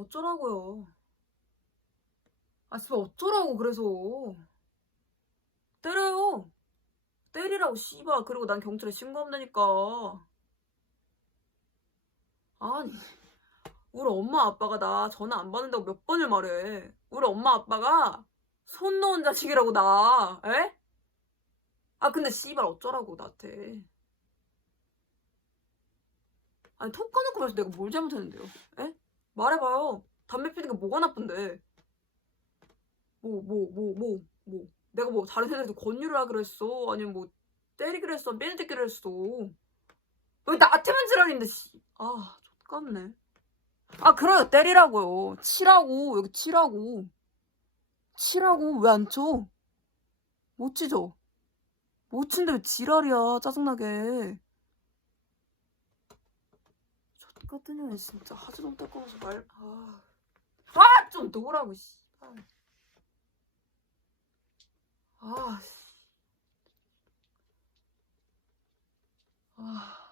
어쩌라고요. 아, 씨발, 어쩌라고, 그래서. 때려요. 때리라고, 씨발. 그리고 난 경찰에 신고하면 되니까. 아니, 우리 엄마 아빠가 나 전화 안 받는다고 몇 번을 말해. 우리 엄마 아빠가 손 놓은 자식이라고, 나. 에? 아, 근데 씨발, 어쩌라고, 나한테. 아니, 톡 까놓고 말해서 내가 뭘 잘못했는데요? 에? 말해봐요. 담배 피는 게 뭐가 나쁜데? 뭐, 뭐, 뭐, 뭐, 뭐. 내가 뭐 다른 애들한테 권유를 하기로 했어? 아니면 뭐 때리기로 했어? 빼내기로 했어? 왜 나한테만 지랄인데, 씨. 아, X같네. 아, 그래요. 때리라고요. 치라고. 여기 치라고. 치라고. 왜 안 쳐? 못 치죠? 못 친데 왜 지랄이야. 짜증나게. 년이 진짜 하지도 거면서 말, 아. 아! 좀 놓으라고, 씨. 아, 씨. 아.